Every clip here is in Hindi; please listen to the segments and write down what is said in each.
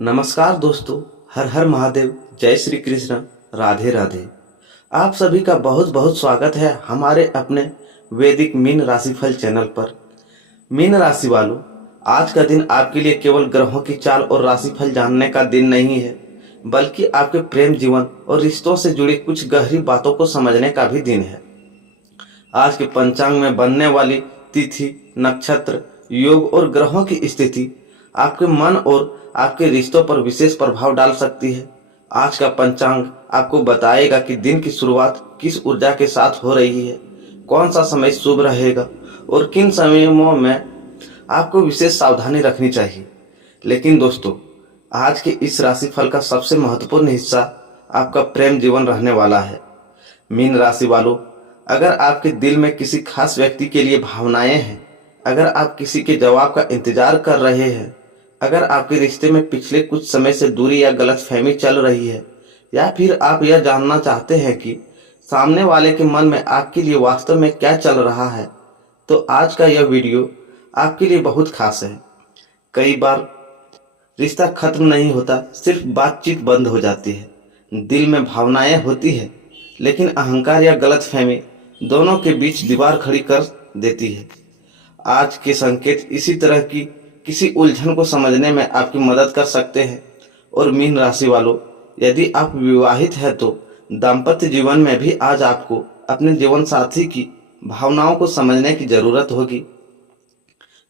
नमस्कार दोस्तों। हर हर महादेव, जय श्री कृष्ण, राधे राधे। आप सभी का बहुत बहुत स्वागत है हमारे अपने वैदिक मीन राशिफल चैनल पर। मीन राशि वालों, आज का दिन आपके लिए केवल ग्रहों की चाल और राशिफल जानने का दिन नहीं है, बल्कि आपके प्रेम जीवन और रिश्तों से जुड़ी कुछ गहरी बातों को समझने का भी दिन है। आज के पंचांग में बनने वाली तिथि, नक्षत्र, योग और ग्रहों की स्थिति आपके मन और आपके रिश्तों पर विशेष प्रभाव डाल सकती है। आज का पंचांग आपको बताएगा कि दिन की शुरुआत किस ऊर्जा के साथ हो रही है, कौन सा समय शुभ रहेगा और किन समयों में आपको विशेष सावधानी रखनी चाहिए। लेकिन दोस्तों, आज के इस राशिफल का सबसे महत्वपूर्ण हिस्सा आपका प्रेम जीवन रहने वाला है। मीन राशि वालों, अगर आपके दिल में किसी खास व्यक्ति के लिए भावनाएं हैं, अगर आप किसी के जवाब का इंतजार कर रहे हैं, अगर आपके रिश्ते में पिछले कुछ समय से दूरी या गलतफहमी चल रही है, या फिर आप यह जानना चाहते हैं कि सामने वाले के मन में आपके लिए वास्तव में क्या चल रहा है, तो आज का यह वीडियो आपके लिए बहुत खास है। कई बार रिश्ता खत्म नहीं होता, सिर्फ बातचीत बंद हो जाती है। दिल में भावनाएं होती है, लेकिन अहंकार या गलतफहमी दोनों के बीच दीवार खड़ी कर देती है। आज के संकेत इसी तरह की किसी उलझन को समझने में आपकी मदद कर सकते हैं। और मीन राशि वालों, यदि आप विवाहित हैं तो दाम्पत्य जीवन में भी आज आपको अपने जीवन साथी की भावनाओं को समझने की जरूरत होगी।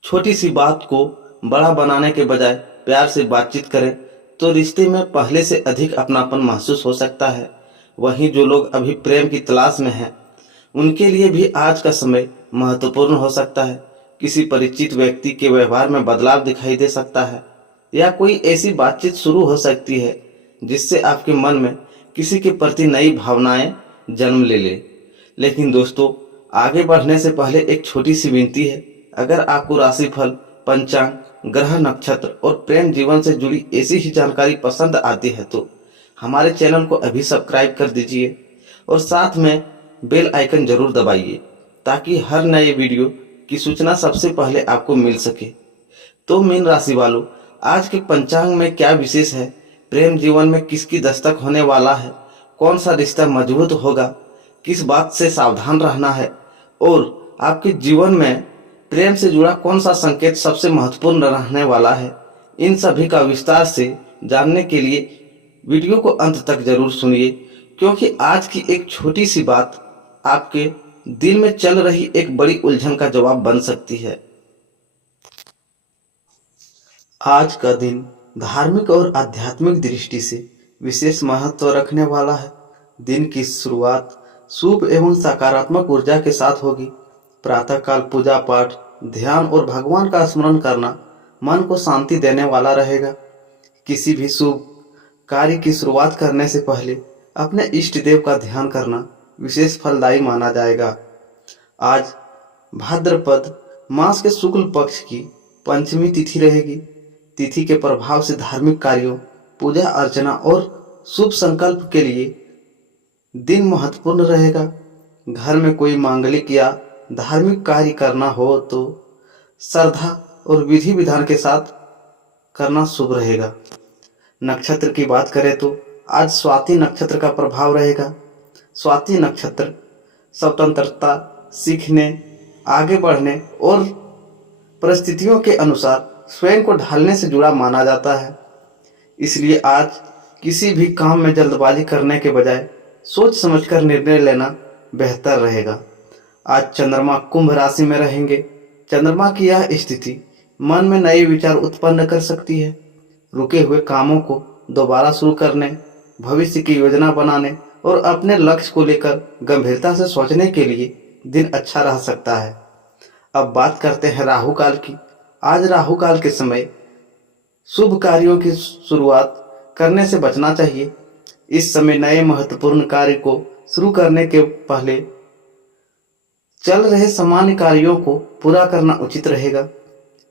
छोटी सी बात को बड़ा बनाने के बजाय प्यार से बातचीत करें तो रिश्ते में पहले से अधिक अपनापन महसूस हो सकता है। वहीं जो लोग अभी प्रेम की तलाश में हैं, उनके लिए भी आज का समय महत्वपूर्ण हो सकता है। किसी परिचित व्यक्ति के व्यवहार में बदलाव दिखाई दे सकता है, या कोई ऐसी बातचीत शुरू हो सकती है जिससे आपके मन में किसी के प्रति नई भावनाएं जन्म ले। लेकिन दोस्तों, आगे बढ़ने से पहले एक छोटी सी विनती है। अगर आपको राशिफल, पंचांग, ग्रह, नक्षत्र और प्रेम जीवन से जुड़ी ऐसी ही जानकारी पसंद आती है तो हमारे चैनल को अभी सब्सक्राइब कर दीजिए और साथ में बेल आइकन जरूर दबाइए, ताकि हर नए वीडियो की सूचना सबसे पहले आपको मिल सके। तो मीन राशि वालों, आज के पंचांग में क्या विशेष है, प्रेम जीवन में किसकी दस्तक होने वाला है, कौन सा रिश्ता मजबूत होगा, किस बात से सावधान रहना है, और आपके जीवन में प्रेम से जुड़ा कौन सा संकेत सबसे महत्वपूर्ण रहने वाला है, इन सभी का विस्तार से जानने के लिए वीडियो को अंत तक जरूर सुनिए, क्योंकि आज की एक छोटी सी बात आपके दिल में चल रही एक बड़ी उलझन का जवाब बन सकती है। आज का दिन धार्मिक और आध्यात्मिक दृष्टि से विशेष महत्व रखने वाला है। दिन की शुरुआत शुभ एवं सकारात्मक ऊर्जा के साथ होगी। प्रातःकाल पूजा पाठ, ध्यान और भगवान का स्मरण करना मन को शांति देने वाला रहेगा। किसी भी शुभ कार्य की शुरुआत करने से पहले अपने इष्ट देव का ध्यान करना विशेष फलदायी माना जाएगा। आज भाद्रपद मास के शुक्ल पक्ष की पंचमी तिथि रहेगी। तिथि के प्रभाव से धार्मिक कार्यों, पूजा अर्चना और शुभ संकल्प के लिए दिन महत्वपूर्ण रहेगा। घर में कोई मांगलिक या धार्मिक कार्य करना हो तो श्रद्धा और विधि विधान के साथ करना शुभ रहेगा। नक्षत्र की बात करें तो आज स्वाति नक्षत्र का प्रभाव रहेगा। स्वाति नक्षत्र स्वतंत्रता, सीखने, आगे बढ़ने और परिस्थितियों के अनुसार स्वयं को ढालने से जुड़ा माना जाता है। इसलिए आज किसी भी काम में जल्दबाजी करने के बजाय सोच समझकर निर्णय लेना बेहतर रहेगा। आज चंद्रमा कुंभ राशि में रहेंगे। चंद्रमा की यह स्थिति मन में नए विचार उत्पन्न कर सकती है। रुके हुए कामों को दोबारा शुरू करने, भविष्य की योजना बनाने और अपने लक्ष्य को लेकर गंभीरता से सोचने के लिए दिन अच्छा रह सकता है। अब बात करते हैं राहु काल की। आज राहु काल के समय शुभ कार्यों की शुरुआत करने से बचना चाहिए। इस समय नए महत्वपूर्ण कार्य को शुरू करने के पहले चल रहे सामान्य कार्यों को पूरा करना उचित रहेगा।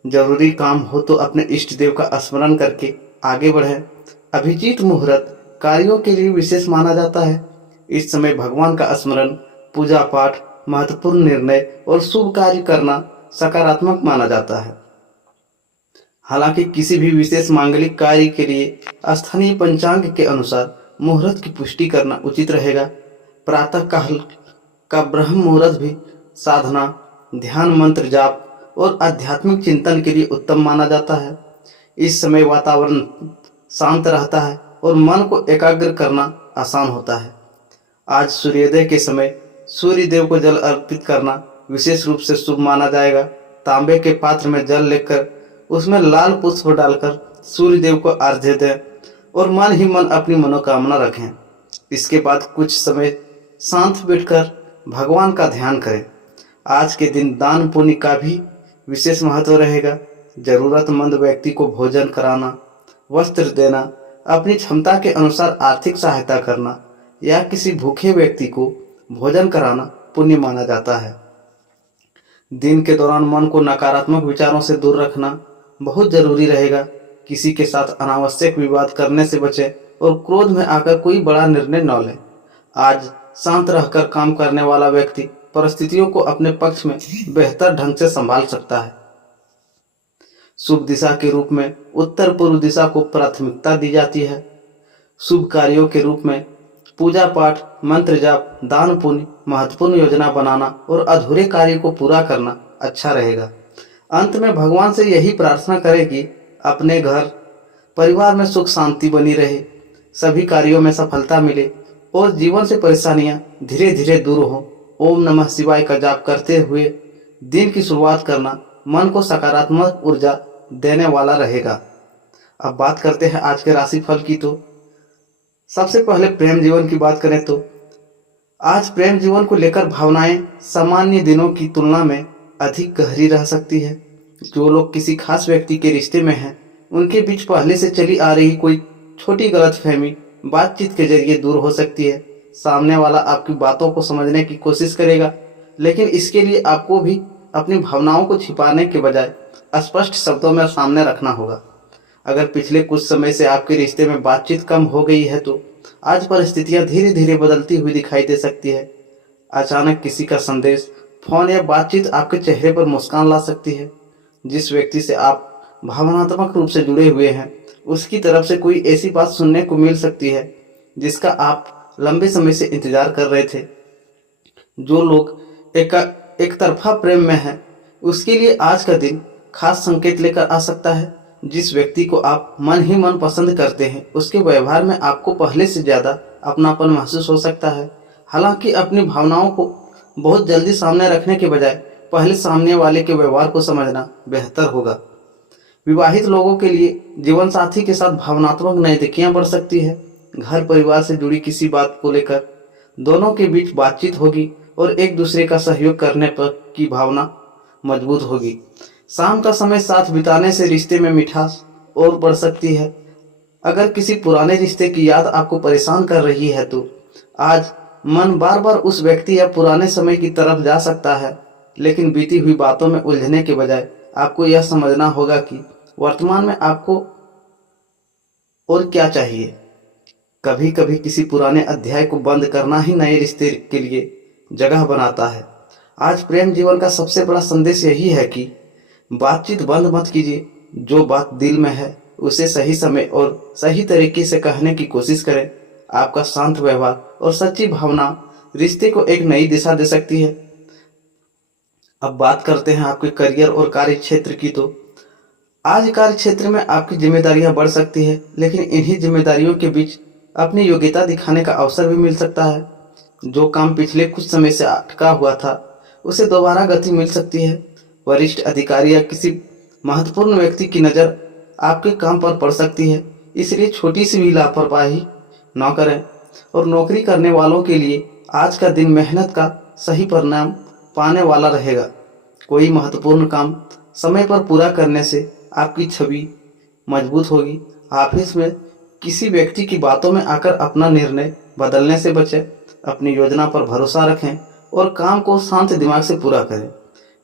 जरूरी काम हो तो अपने इष्ट देव का स्मरण करके आगे बढ़ें। अभिजीत मुहूर्त कार्यों के लिए विशेष माना जाता है। इस समय भगवान का स्मरण, पूजा पाठ, महत्वपूर्ण निर्णय और शुभ कार्य करना सकारात्मक माना जाता है। हालांकि किसी भी विशेष मांगलिक कार्य के लिए स्थानीय पंचांग के अनुसार मुहूर्त की पुष्टि करना उचित रहेगा। प्रातः काल का ब्रह्म मुहूर्त भी साधना, ध्यान, मंत्र जाप और आध्यात्मिक चिंतन के लिए उत्तम माना जाता है। इस समय वातावरण शांत रहता है और मन को एकाग्र करना आसान होता है। आज सूर्योदय के समय सूर्य देव को जल अर्पित करना विशेष रूप से शुभ माना जाएगा। तांबे के पात्र में जल लेकर उसमें लाल पुष्प डालकर सूर्य देव को अर्घ्य दें और मन ही मन अपनी मनोकामना रखें। इसके बाद कुछ समय शांत बैठकर भगवान का ध्यान करें। आज के दिन दान पुण्य का भी विशेष महत्व रहेगा। जरूरतमंद व्यक्ति को भोजन कराना, वस्त्र देना, अपनी क्षमता के अनुसार आर्थिक सहायता करना या किसी भूखे व्यक्ति को भोजन कराना पुण्य माना जाता है। दिन के दौरान मन को नकारात्मक विचारों से दूर रखना बहुत जरूरी रहेगा। किसी के साथ अनावश्यक विवाद करने से बचें और क्रोध में आकर कोई बड़ा निर्णय न लें। आज शांत रहकर काम करने वाला व्यक्ति परिस्थितियों को अपने पक्ष में बेहतर ढंग से संभाल सकता है। शुभ दिशा के रूप में उत्तर पूर्व दिशा को प्राथमिकता दी जाती है। शुभ कार्यों के रूप में पूजा पाठ, मंत्र जाप, दान पुण्य, महत्वपूर्ण योजना बनाना और अधूरे कार्य को पूरा करना अच्छा रहेगा। अंत में भगवान से यही प्रार्थना करें कि अपने घर परिवार में सुख शांति बनी रहे, सभी कार्यों में सफलता मिले और जीवन से परेशानियां धीरे धीरे दूर हों। ओम नमः शिवाय का जाप करते हुए दिन की शुरुआत करना मन को सकारात्मक ऊर्जा देने वाला रहेगा। अब बात करते हैं आज के राशिफल की। तो सबसे पहले प्रेम जीवन की बात करें तो आज प्रेम जीवन को लेकर भावनाएं सामान्य दिनों की तुलना में अधिक गहरी रह सकती है। जो लोग किसी खास व्यक्ति के रिश्ते में हैं, उनके बीच पहले से चली आ रही कोई छोटी गलतफहमी बातचीत के जरिए दूर हो सकती है। सामने वाला आपकी बातों को समझने की कोशिश करेगा, लेकिन इसके लिए आपको भी अपनी भावनाओं को छिपाने के बजाय स्पष्ट शब्दों में सामने रखना होगा। अगर पिछले कुछ समय से आपके रिश्ते में बातचीत कम हो गई है तो आज परिस्थितियां धीरे धीरे बदलती हुई दिखाई दे सकती है। अचानक किसी का संदेश, फोन या बातचीत आपके चेहरे पर मुस्कान ला सकती है। जिस व्यक्ति से आप भावनात्मक रूप से जुड़े हुए हैं, उसकी तरफ से कोई ऐसी बात सुनने को मिल सकती है जिसका आप लंबे समय से इंतजार कर रहे थे। जो लोग एक तरफा प्रेम में हैं, उसके लिए आज का दिन खास संकेत लेकर आ सकता है। जिस व्यक्ति को आप मन ही मन पसंद करते हैं, उसके व्यवहार में आपको पहले से ज़्यादा अपनापन महसूस हो सकता है। हालांकि अपनी भावनाओं को बहुत जल्दी सामने रखने के बजाय पहले सामने वाले के व्यवहार को समझना बेहतर होगा। विवाहित लोगों के लिए जीवन साथी के साथ भावनात्मक नज़दीकियां बढ़ सकती है। घर परिवार से जुड़ी किसी बात को लेकर दोनों के बीच बातचीत होगी और एक दूसरे का सहयोग करने पर की भावना मजबूत होगी। शाम का समय साथ बिताने से रिश्ते में मिठास और बढ़ सकती है। अगर किसी पुराने रिश्ते की याद आपको परेशान कर रही है तो आज मन बार बार उस व्यक्ति या पुराने समय की तरफ जा सकता है, लेकिन बीती हुई बातों में उलझने के बजाय आपको यह समझना होगा कि वर्तमान में आपको और क्या चाहिए। कभी कभी किसी पुराने अध्याय को बंद करना ही नए रिश्ते के लिए जगह बनाता है। आज प्रेम जीवन का सबसे बड़ा संदेश यही है कि बातचीत बंद मत कीजिए। जो बात दिल में है उसे सही समय और सही तरीके से कहने की कोशिश करें। आपका शांत व्यवहार और सच्ची भावना रिश्ते को एक नई दिशा दे सकती है। अब बात करते हैं आपके करियर और कार्य क्षेत्र की। तो आज कार्य क्षेत्र में आपकी जिम्मेदारियां बढ़ सकती है, लेकिन इन्हीं जिम्मेदारियों के बीच अपनी योग्यता दिखाने का अवसर भी मिल सकता है। जो काम पिछले कुछ समय से अटका हुआ था, उसे दोबारा गति मिल सकती है। वरिष्ठ अधिकारी या किसी महत्वपूर्ण व्यक्ति की नज़र आपके काम पर पड़ सकती है, इसलिए छोटी सी भी लापरवाही न करें। और नौकरी करने वालों के लिए आज का दिन मेहनत का सही परिणाम पाने वाला रहेगा। कोई महत्वपूर्ण काम समय पर पूरा करने से आपकी छवि मजबूत होगी। ऑफिस में किसी व्यक्ति की बातों में आकर अपना निर्णय बदलने से बचें। अपनी योजना पर भरोसा रखें और काम को शांत दिमाग से पूरा करें।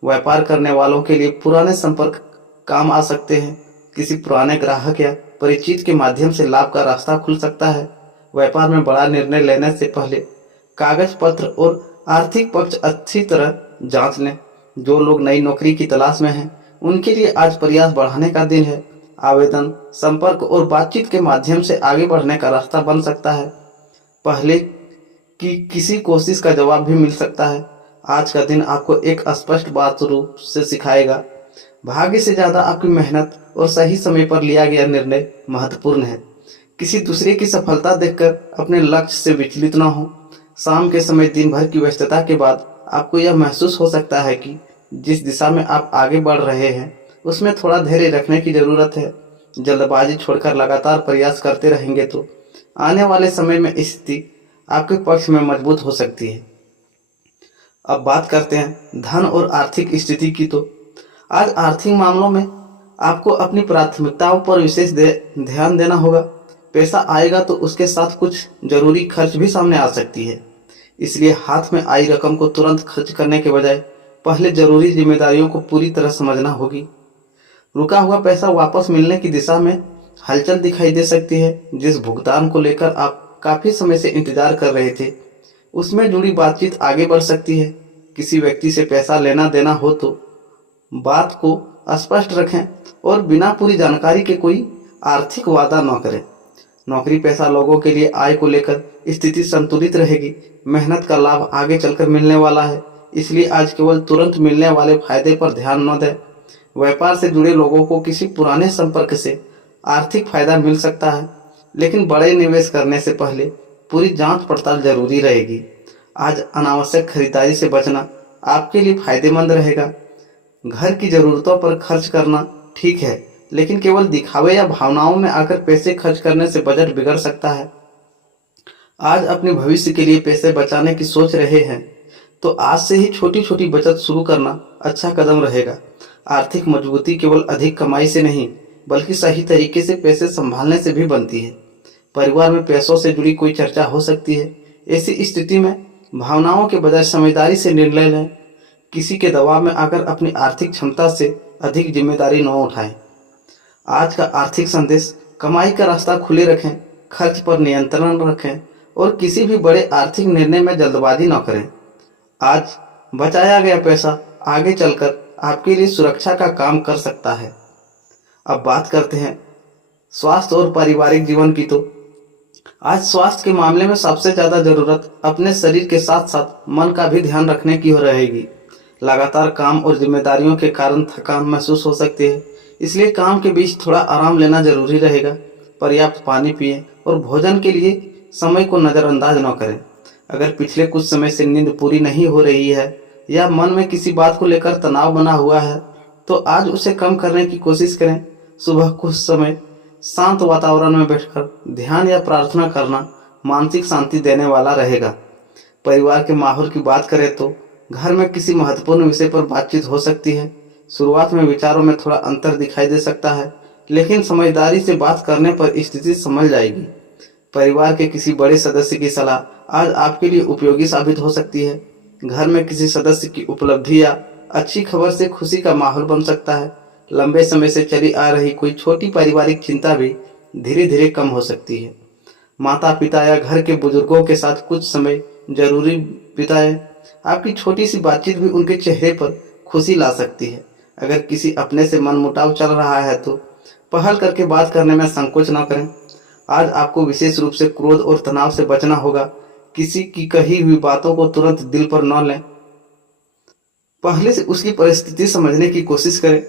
व्यापार करने वालों के लिए पुराने संपर्क काम आ सकते हैं। किसी पुराने ग्राहक या परिचित के माध्यम से लाभ का रास्ता खुल सकता है। व्यापार में बड़ा निर्णय लेने से पहले कागज पत्र और आर्थिक पक्ष अच्छी तरह जांच लें। जो लोग नई नौकरी की तलाश में हैं, उनके लिए आज प्रयास बढ़ाने का दिन है। आवेदन, संपर्क और बातचीत के माध्यम से आगे बढ़ने का रास्ता बन सकता है। पहले की किसी कोशिश का जवाब भी मिल सकता है। आज का दिन आपको एक स्पष्ट बात रूप से सिखाएगा। भाग्य से ज़्यादा आपकी मेहनत और सही समय पर लिया गया निर्णय महत्वपूर्ण है। किसी दूसरे की सफलता देखकर अपने लक्ष्य से विचलित न हो। शाम के समय दिन भर की व्यस्तता के बाद आपको यह महसूस हो सकता है कि जिस दिशा में आप आगे बढ़ रहे हैं उसमें थोड़ा धैर्य रखने की ज़रूरत है। जल्दबाजी छोड़कर लगातार प्रयास करते रहेंगे तो आने वाले समय में स्थिति आपके पक्ष में मजबूत हो सकती है। अब बात करते हैं धन और आर्थिक स्थिति की। तो आज आर्थिक मामलों में आपको अपनी प्राथमिकताओं पर विशेष ध्यान देना होगा। पैसा आएगा तो उसके साथ कुछ जरूरी खर्च भी सामने आ सकती है, इसलिए हाथ में आई रकम को तुरंत खर्च करने के बजाय पहले जरूरी जिम्मेदारियों को पूरी तरह समझना होगी। रुका हुआ पैसा वापस मिलने की दिशा में हलचल दिखाई दे सकती है। जिस भुगतान को लेकर आप काफ़ी समय से इंतजार कर रहे थे उसमें जुड़ी बातचीत आगे बढ़ सकती है। किसी व्यक्ति से पैसा लेना देना हो तो बात को स्पष्ट रखें और बिना पूरी जानकारी के कोई आर्थिक वादा न करें। नौकरी पेशा लोगों के लिए आय को लेकर स्थिति संतुलित रहेगी। मेहनत का लाभ आगे चलकर मिलने वाला है, इसलिए आज केवल तुरंत मिलने वाले फायदे पर ध्यान न दें। व्यापार से जुड़े लोगों को किसी पुराने संपर्क से आर्थिक फायदा मिल सकता है, लेकिन बड़े निवेश करने से पहले पूरी जांच पड़ताल जरूरी रहेगी। आज अनावश्यक खरीदारी से बचना आपके लिए फायदेमंद रहेगा। घर की ज़रूरतों पर खर्च करना ठीक है, लेकिन केवल दिखावे या भावनाओं में आकर पैसे खर्च करने से बजट बिगड़ सकता है। आज अपने भविष्य के लिए पैसे बचाने की सोच रहे हैं तो आज से ही छोटी छोटी बचत शुरू करना अच्छा कदम रहेगा। आर्थिक मजबूती केवल अधिक कमाई से नहीं बल्कि सही तरीके से पैसे संभालने से भी बनती है। परिवार में पैसों से जुड़ी कोई चर्चा हो सकती है। ऐसी स्थिति में भावनाओं के बजाय समझदारी से निर्णय लें। किसी के दबाव में आकर अपनी आर्थिक क्षमता से अधिक जिम्मेदारी न उठाएं। आज का आर्थिक संदेश: कमाई का रास्ता खुले रखें, खर्च पर नियंत्रण रखें और किसी भी बड़े आर्थिक निर्णय में जल्दबाजी न करें। आज बचाया गया पैसा आगे चलकर आपके लिए सुरक्षा का काम कर सकता है। अब बात करते हैं स्वास्थ्य और पारिवारिक जीवन की। तो आज स्वास्थ्य के मामले में सबसे ज़्यादा ज़रूरत अपने शरीर के साथ साथ मन का भी ध्यान रखने की हो रहेगी। लगातार काम और जिम्मेदारियों के कारण थकान महसूस हो सकती है, इसलिए काम के बीच थोड़ा आराम लेना जरूरी रहेगा। पर्याप्त पानी पिएं और भोजन के लिए समय को नज़रअंदाज न करें। अगर पिछले कुछ समय से नींद पूरी नहीं हो रही है या मन में किसी बात को लेकर तनाव बना हुआ है तो आज उसे कम करने की कोशिश करें। सुबह कुछ समय शांत वातावरण में बैठकर ध्यान या प्रार्थना करना मानसिक शांति देने वाला रहेगा। परिवार के माहौल की बात करें तो घर में किसी महत्वपूर्ण विषय पर बातचीत हो सकती है। शुरुआत में विचारों में थोड़ा अंतर दिखाई दे सकता है, लेकिन समझदारी से बात करने पर स्थिति संभल जाएगी। परिवार के किसी बड़े सदस्य की सलाह आज आपके लिए उपयोगी साबित हो सकती है। घर में किसी सदस्य की उपलब्धि या अच्छी खबर से खुशी का माहौल बन सकता है। लंबे समय से चली आ रही कोई छोटी पारिवारिक चिंता भी धीरे धीरे कम हो सकती है। माता पिता या घर के बुजुर्गों के साथ कुछ समय जरूरी बिताएं। आपकी छोटी सी बातचीत भी उनके चेहरे पर खुशी ला सकती है। अगर किसी अपने से मनमुटाव चल रहा है तो पहल करके बात करने में संकोच न करें। आज आपको विशेष रूप से क्रोध और तनाव से बचना होगा। किसी की कही हुई बातों को तुरंत दिल पर न लें, पहले से उसकी परिस्थिति समझने की कोशिश करें।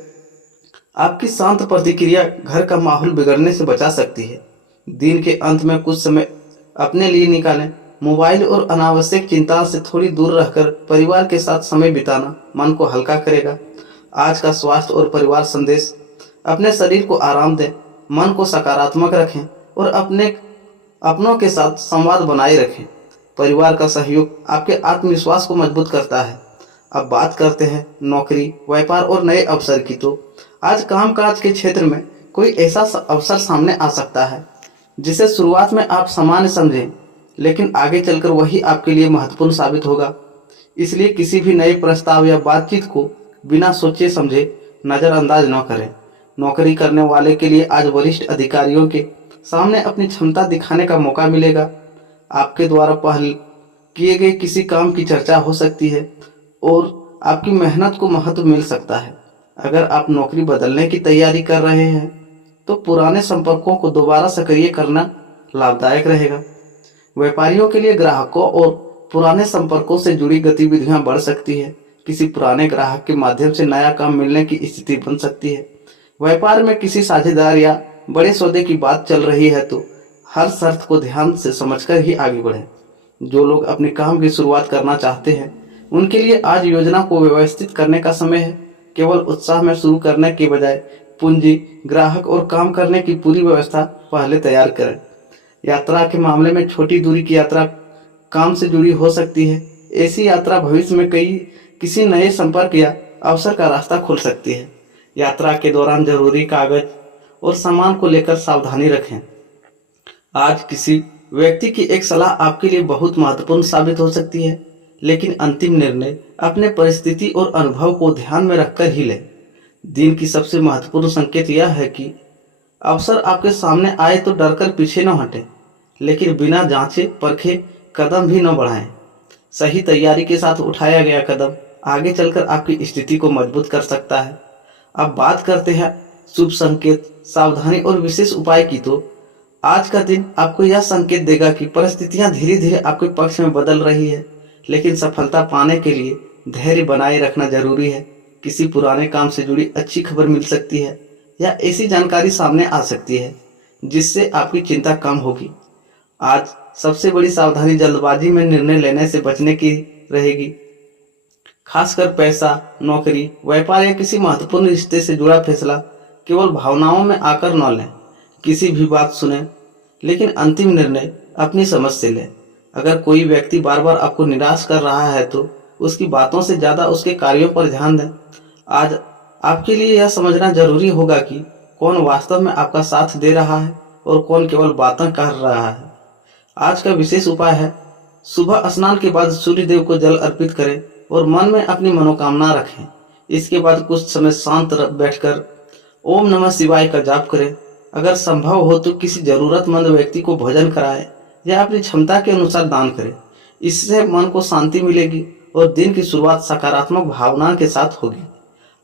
आपकी शांत प्रतिक्रिया घर का माहौल बिगड़ने से बचा सकती है। दिन के अंत में कुछ समय अपने लिए निकालें। मोबाइल और अनावश्यक चिंता से थोड़ी दूर रहकर परिवार के साथ समय बिताना मन को हल्का करेगा। आज का स्वास्थ्य और परिवार संदेश: अपने शरीर को आराम दें, मन को सकारात्मक रखें और अपनों के साथ संवाद बनाए रखें। परिवार का सहयोग आपके आत्मविश्वास को मजबूत करता है। अब बात करते हैं नौकरी, व्यापार और नए अवसर की। तो आज कामकाज के क्षेत्र में कोई ऐसा अवसर सामने आ सकता है जिसे शुरुआत में आप सामान्य समझें, लेकिन आगे चलकर वही आपके लिए महत्वपूर्ण साबित होगा। इसलिए किसी भी नए प्रस्ताव या बातचीत को बिना सोचे समझे नज़रअंदाज न करें। नौकरी करने वाले के लिए आज वरिष्ठ अधिकारियों के सामने अपनी क्षमता दिखाने का मौका मिलेगा। आपके द्वारा पहल किए गए किसी काम की चर्चा हो सकती है और आपकी मेहनत को महत्व मिल सकता है। अगर आप नौकरी बदलने की तैयारी कर रहे हैं तो पुराने संपर्कों को दोबारा सक्रिय करना लाभदायक रहेगा। व्यापारियों के लिए ग्राहकों और पुराने संपर्कों से जुड़ी गतिविधियां बढ़ सकती है। किसी पुराने ग्राहक के माध्यम से नया काम मिलने की स्थिति बन सकती है। व्यापार में किसी साझेदार या बड़े सौदे की बात चल रही है तो हर शर्त को ध्यान से समझकर ही आगे बढ़ें। जो लोग अपने काम की शुरुआत करना चाहते हैं उनके लिए आज योजना को व्यवस्थित करने का समय है। केवल उत्साह में शुरू करने के बजाय पूंजी, ग्राहक और काम करने की पूरी व्यवस्था पहले तैयार करें। यात्रा के मामले में छोटी दूरी की यात्रा काम से जुड़ी हो सकती है। ऐसी यात्रा भविष्य में किसी नए संपर्क या अवसर का रास्ता खोल सकती है। यात्रा के दौरान जरूरी कागज और सामान को लेकर सावधानी रखें। आज किसी व्यक्ति की एक सलाह आपके लिए बहुत महत्वपूर्ण साबित हो सकती है, लेकिन अंतिम निर्णय अपने परिस्थिति और अनुभव को ध्यान में रखकर ही लें। दिन की सबसे महत्वपूर्ण संकेत यह है कि अवसर आपके सामने आए तो डरकर पीछे न हटें, लेकिन बिना जांचे परखे कदम भी न बढ़ाएं। सही तैयारी के साथ उठाया गया कदम आगे चलकर आपकी स्थिति को मजबूत कर सकता है। अब बात करते हैं शुभ संकेत, सावधानी और विशेष उपाय की। तो आज का दिन आपको यह संकेत देगा कि परिस्थितियां धीरे धीरे आपके पक्ष में बदल रही है, लेकिन सफलता पाने के लिए धैर्य बनाए रखना जरूरी है। किसी पुराने काम से जुड़ी अच्छी खबर मिल सकती है या ऐसी जानकारी सामने आ सकती है जिससे आपकी चिंता कम होगी। आज सबसे बड़ी सावधानी जल्दबाजी में निर्णय लेने से बचने की रहेगी। खासकर पैसा, नौकरी, व्यापार या किसी महत्वपूर्ण रिश्ते से जुड़ा फैसला केवल भावनाओं में आकर न लें। किसी भी बात सुने, लेकिन अंतिम निर्णय अपनी समझ से लें। अगर कोई व्यक्ति बार बार आपको निराश कर रहा है तो उसकी बातों से ज्यादा उसके कार्यों पर ध्यान दें। आज आपके लिए यह समझना जरूरी होगा कि कौन वास्तव में आपका साथ दे रहा है और कौन केवल बातें कर रहा है। आज का विशेष उपाय है, सुबह स्नान के बाद सूर्य देव को जल अर्पित करें और मन में अपनी मनोकामना रखें। इसके बाद कुछ समय शांत बैठकर ओम नमः शिवाय का जाप करें। अगर संभव हो तो किसी जरूरतमंद व्यक्ति को भोजन कराएं या अपनी क्षमता के अनुसार दान करें। इससे मन को शांति मिलेगी और दिन की शुरुआत सकारात्मक भावना के साथ होगी।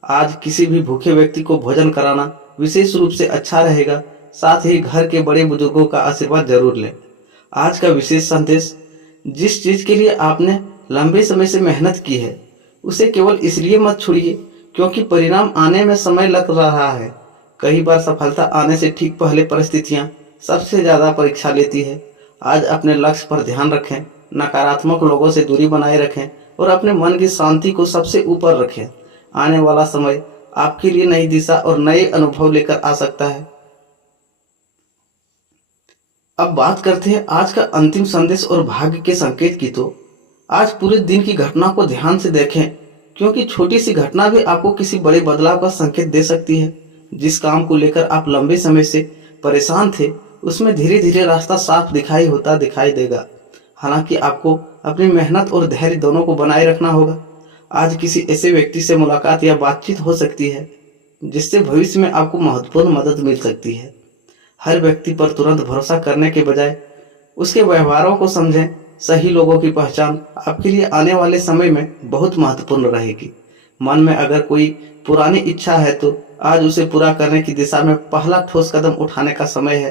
आज किसी भी भूखे व्यक्ति को भोजन कराना विशेष रूप से अच्छा रहेगा। साथ ही घर के बड़े बुजुर्गों का आशीर्वाद जरूर लें। आज का विशेष संदेश, जिस चीज के लिए आपने लंबे समय से मेहनत की है उसे केवल इसलिए मत छोड़िए क्योंकि परिणाम आने में समय लग रहा है। कई बार सफलता आने से ठीक पहले परिस्थितियां सबसे ज्यादा परीक्षा लेती है। आज अपने लक्ष्य पर ध्यान रखें, नकारात्मक लोगों से दूरी बनाए रखें और अपने मन की शांति को सबसे ऊपर रखें। आने वाला समय आपके लिए नई दिशा और नए अनुभव लेकर आ सकता है। अब बात करते हैं आज का अंतिम संदेश और भाग्य के संकेत की। तो आज पूरे दिन की घटना को ध्यान से देखें, क्योंकि छोटी सी घटना भी आपको किसी बड़े बदलाव का संकेत दे सकती है। जिस काम को लेकर आप लंबे समय से परेशान थे उसमें धीरे धीरे रास्ता साफ दिखाई देगा। हालांकि आपको अपनी मेहनत और धैर्य दोनों को बनाए रखना होगा। आज किसी ऐसे व्यक्ति से मुलाकात या बातचीत हो सकती है जिससे भविष्य में आपको महत्वपूर्ण मदद मिल सकती है। हर व्यक्ति पर तुरंत भरोसा करने के बजाय उसके व्यवहारों को समझें। सही लोगों की पहचान आपके लिए आने वाले समय में बहुत महत्वपूर्ण रहेगी। मन में अगर कोई पुरानी इच्छा है तो आज उसे पूरा करने की दिशा में पहला ठोस कदम उठाने का समय है।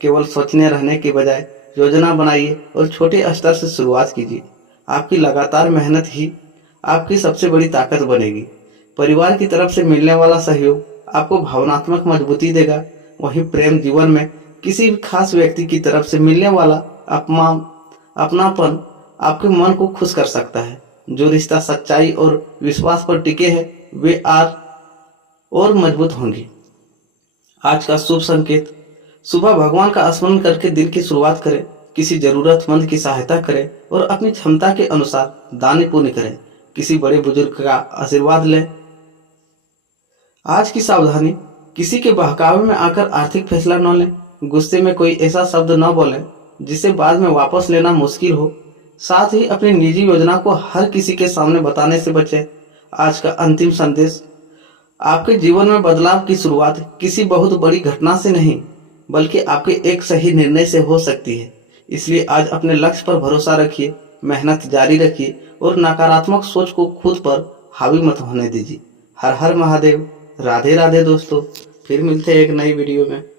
केवल सोचने रहने के बजाय योजना बनाइए और छोटे स्तर से शुरुआत कीजिए। आपकी लगातार मेहनत ही आपकी सबसे बड़ी ताकत बनेगी। परिवार की तरफ से मिलने वाला सहयोग आपको भावनात्मक मजबूती देगा। वहीं प्रेम जीवन में किसी भी खास व्यक्ति की तरफ से मिलने वाला अपनापन आपके मन को खुश कर सकता है। जो रिश्ता सच्चाई और विश्वास पर टिके हैं वे और मजबूत होंगे। आज का शुभ संकेत, सुबह भगवान का स्मरण करके दिन की शुरुआत करें। किसी जरूरतमंद की सहायता करें और अपनी क्षमता के अनुसार दान पुण्य करें। किसी बड़े बुजुर्ग का आशीर्वाद लें। आज की सावधानी, किसी के बहकावे में आकर आर्थिक फैसला न लें। गुस्से में कोई ऐसा शब्द न बोलें जिसे बाद में वापस लेना मुश्किल हो। साथ ही अपनी निजी योजना को हर किसी के सामने बताने से बचें। आज का अंतिम संदेश, आपके जीवन में बदलाव की शुरुआत किसी बहुत बड़ी घटना से नहीं बल्कि आपके एक सही निर्णय से हो सकती है। इसलिए आज अपने लक्ष्य पर भरोसा रखिए, मेहनत जारी रखिए और नकारात्मक सोच को खुद पर हावी मत होने दीजिए। हर हर महादेव। राधे राधे दोस्तों। फिर मिलते हैं एक नई वीडियो में।